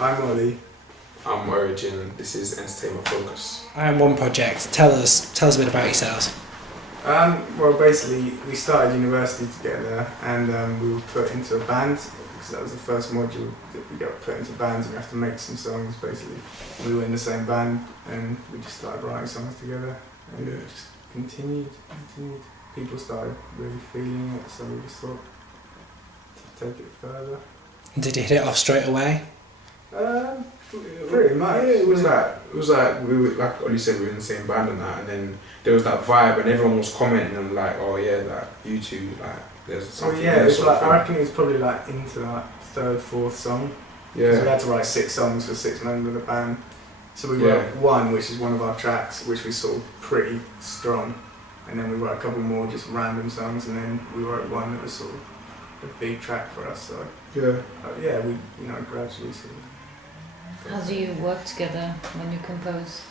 I'm Ollie. I'm Origin. This is Entertainment Focus. I am One Project. Tell us a bit about yourselves. Well, basically, we started university together, and we were put into a band because that was the first module that we got put into bands, and we have to make some songs. Basically, we were in the same band, and we just started writing songs together, and it just continued. People started really feeling it, so we just thought to take it further. Did you hit it off straight away? Pretty much. Yeah, it was like we were, like Ollie said, we were in the same band and that, and then there was that vibe, and everyone was commenting and like, oh yeah, like you two, like there's something. Well, yeah, it's like I reckon it was probably like into like third, fourth song. Yeah. So we had to write 6 songs for 6 members of the band. So we wrote one, which is one of our tracks, which was sort of pretty strong, and then we wrote a couple more just random songs, and then we wrote one that was sort of a big track for us. So yeah, we gradually sort of. How do you work together when you compose?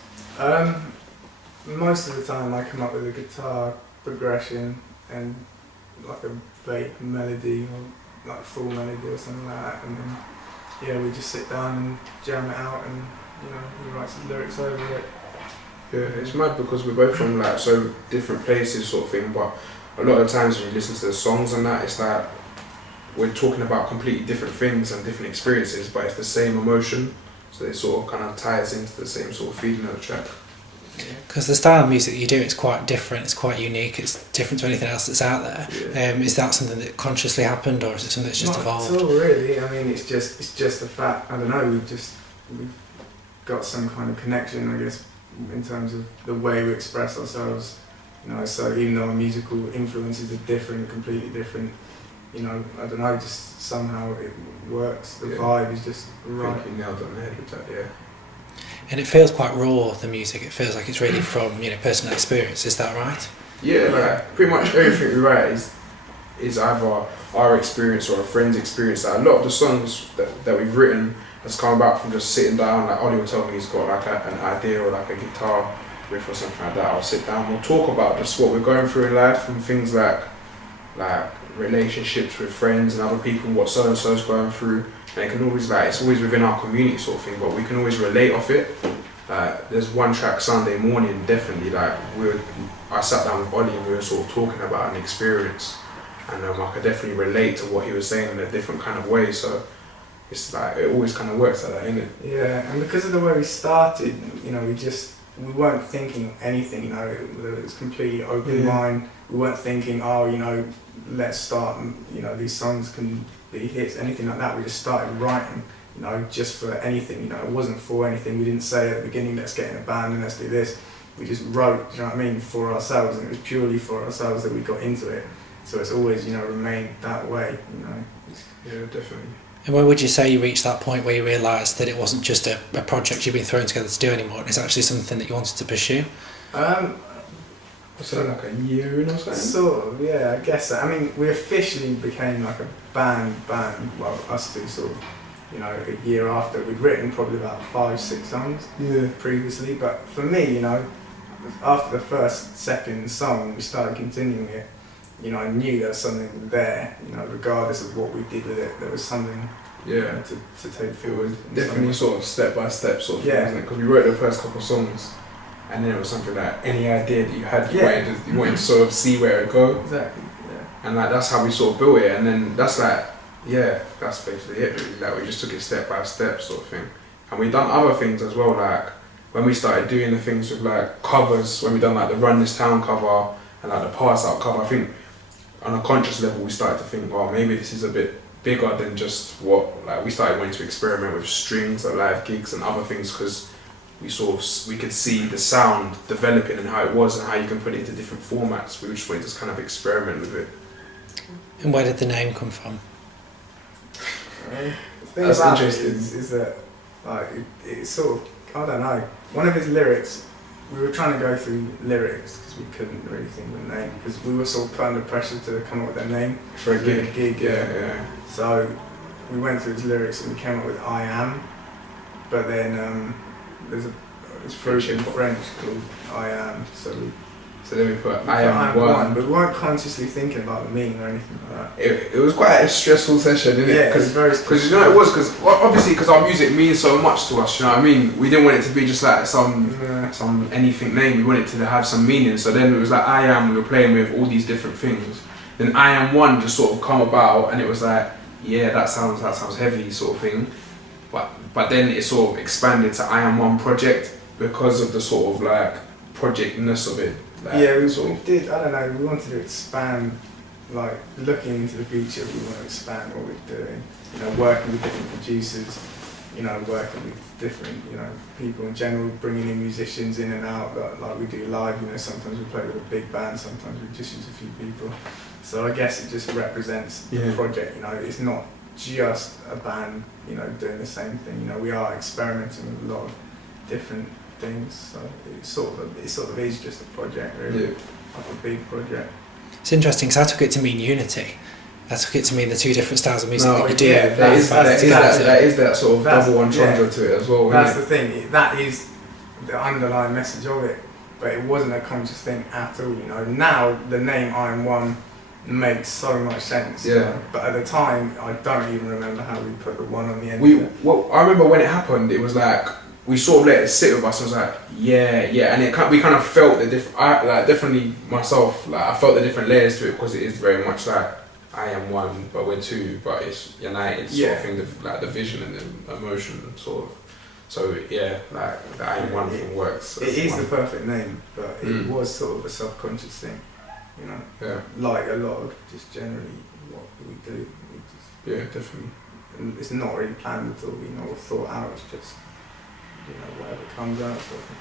Most of the time I come up with a guitar progression and like a vague melody or like full melody or something like that, and then yeah, we just sit down and jam it out, and he writes his lyrics over it. Yeah, it's mad because we're both from like so different places sort of thing, but a lot of times when you listen to the songs and that, it's like we're talking about completely different things and different experiences, but it's the same emotion. So it sort of kind of ties into the same sort of feeling of the track. Because the style of music that you do, it's quite different, it's quite unique, it's different to anything else that's out there. Yeah. Is that something that consciously happened, or is it something that's just evolved? Not at all, really. I mean, it's just a fact. I don't know. We've got some kind of connection, I guess, in terms of the way we express ourselves. So even though our musical influences are different, completely different, I don't know, just somehow it works. The vibe is just right. I think you nailed it on the head with that, yeah. And it feels quite raw, the music. It feels like it's really from personal experience. Is that right? Yeah, like pretty much everything we write is either our experience or a friend's experience. Like, a lot of the songs that we've written has come about from just sitting down. Like Ollie will tell me he's got like an idea or like a guitar riff or something like that. I'll sit down, we'll talk about just what we're going through in life, from things like relationships with friends and other people, what so and so's going through. And it can always it's always within our community sort of thing, but we can always relate off it. There's one track, Sunday Morning, definitely I sat down with Ollie and we were sort of talking about an experience, and I could definitely relate to what he was saying in a different kind of way. So it's like it always kind of works like that, isn't it? Yeah, and because of the way we started, we weren't thinking anything. It was completely open mind. We weren't thinking, let's start. These songs can be hits, anything like that. We just started writing, just for anything. It wasn't for anything. We didn't say at the beginning, let's get in a band and let's do this. We just wrote, do you know what I mean, for ourselves, and it was purely for ourselves that we got into it. So it's always, remained that way. Yeah, definitely. And when would you say you reached that point where you realised that it wasn't just a project you've been thrown together to do anymore, it's actually something that you wanted to pursue? So like a year in or something? Sort of, yeah, I guess so. I mean, we officially became like a band, well, us two sort of, a year after. We'd written probably about 5-6 songs previously, but for me, after the second song, we started continuing it. I knew there was something there, regardless of what we did with it, there was something to take forward. Definitely sort of step by step sort of thing, isn't it? Because we wrote the first couple of songs, and then it was something like any idea that you had, you wanted to sort of see where it would go. Exactly, yeah. And that's how we sort of built it, and then that's basically it really. We just took it step by step sort of thing. And we done other things as well, like when we started doing the things with like covers, when we done like the Run This Town cover and like the Pass Out cover, I think on a conscious level we started to think, well, maybe this is a bit bigger than just we started wanting to experiment with strings at live gigs and other things, because we could see the sound developing and how it was and how you can put it into different formats. We just wanted to kind of experiment with it. And where did the name come from? The thing That's about it interesting. is that it's sort of, I don't know, one of his lyrics, we were trying to go through lyrics because we couldn't really think of a name, because we were sort of put under pressure to come up with a name For a gig. Yeah. So we went through his lyrics and we came up with I Am, but then there's a fruit in French called I Am, so we So then we put We I am put one. but we weren't consciously thinking about the meaning or anything like that. It was quite a stressful session, didn't it? Yeah, it was very Because you know it was because obviously because our music means so much to us. You know what I mean? We didn't want it to be just like some anything name. We wanted it to have some meaning. So then it was like I am. We were playing with all these different things. Then I am one just sort of come about, and it was like yeah, that sounds heavy sort of thing. But then it sort of expanded to I am one project because of the sort of like projectness of it. Like, Yeah, we sort of, did. I don't know. We wanted to expand, like looking into the future. We want to expand what we're doing. You know, working with different producers. You know, working with different people in general, bringing in musicians in and out. Like we do live. You know, sometimes we play with a big band. Sometimes we just use a few people. So I guess it just represents the project. You know, it's not just a band. You know, doing the same thing. You know, we are experimenting with a lot of different things. So it sort of is just a project, really, like a big project. It's interesting because I took it to mean unity. I took it to mean the two different styles of music that you do. Yeah, that is that sort of double entendre to it as well. That's the thing. That is the underlying message of it. But it wasn't a conscious thing at all. You know. Now the name I Am One makes so much sense. Yeah. You know? But at the time, I don't even remember how we put the one on the end. of it. I remember when it happened. It was like we sort of let it sit with us. I was like, yeah, and we kind of felt the different. Definitely myself. Like I felt the different layers to it because it is very much like I am one, but we're two, but it's united sort of thing. Like the vision and the emotion, sort of. So yeah, like the I am one thing works. It is the perfect name, but it was sort of a subconscious thing. You know. Yeah. Like a lot of just generally what we do. Yeah, definitely. It's not really planned at all. Or thought out. It's just whatever comes out. Sort of thing.